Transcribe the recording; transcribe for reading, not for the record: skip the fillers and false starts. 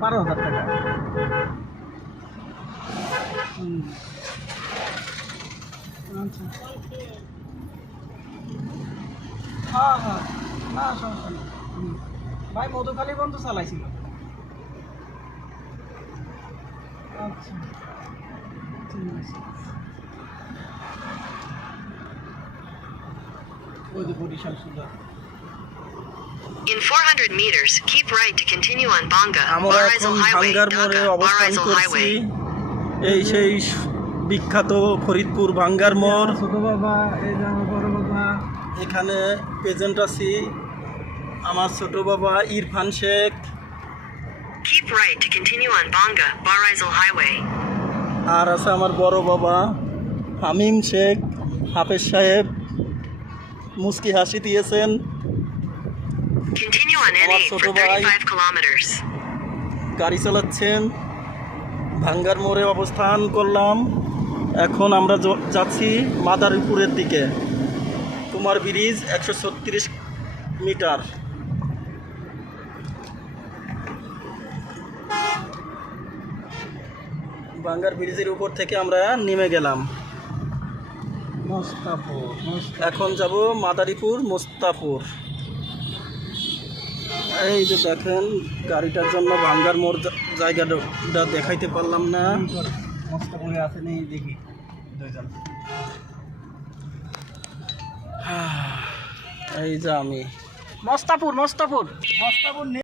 12,000 টাকা। আচ্ছা, হ্যাঁ হ্যাঁ, না সমস্যা নেই। ভাই মধুখালী পর্যন্ত চালাইছিল। আচ্ছা, ঠিক আছে। ওই যে বরিশাল সুজা। In 400 meters, keep right to continue on Bonga, আমরা এখন Barisal Highway, ভাঙ্গার মোড়ে Dhaka, অবস্থান Barisal করছি। Highway. এই সেই বিখ্যাত ফরিদপুর ভাঙ্গার মোড়। ছোট বাবা, এই যে আমার বড় বাবা। এখানে প্রেজেন্ট আছি আমার ছোট বাবা Irfan Sheikh, Keep right to continue on Bonga, Barisal Highway. আর আছে আমার বড় বাবা হামিম শেখ। হাফেজ সাহেব মুস্কি হাসি দিয়েছেন। Continue on আমার NA ছোট for ভাই 35 kilometers. গাড়ি চালাচ্ছেন। ভাঙ্গার মোড়ে অবস্থান করলাম। এখন আমরা যাচ্ছি মাদারীপুরের দিকে। কুমার ব্রিজ 136 মিটার। ভাঙ্গার ব্রিজের উপর থেকে আমরা নেমে গেলাম। মোস্তাফর, এখন যাব মাদারীপুর মোস্তাপুর। এই যে দেখেন গাড়িটার জন্য ভাঙ্গার মোড় জায়গাটা দেখাইতে পারলাম না। মোস্তাফরে আছে নেই দেখি দুইজন। এই যে আমি মোস্তাফর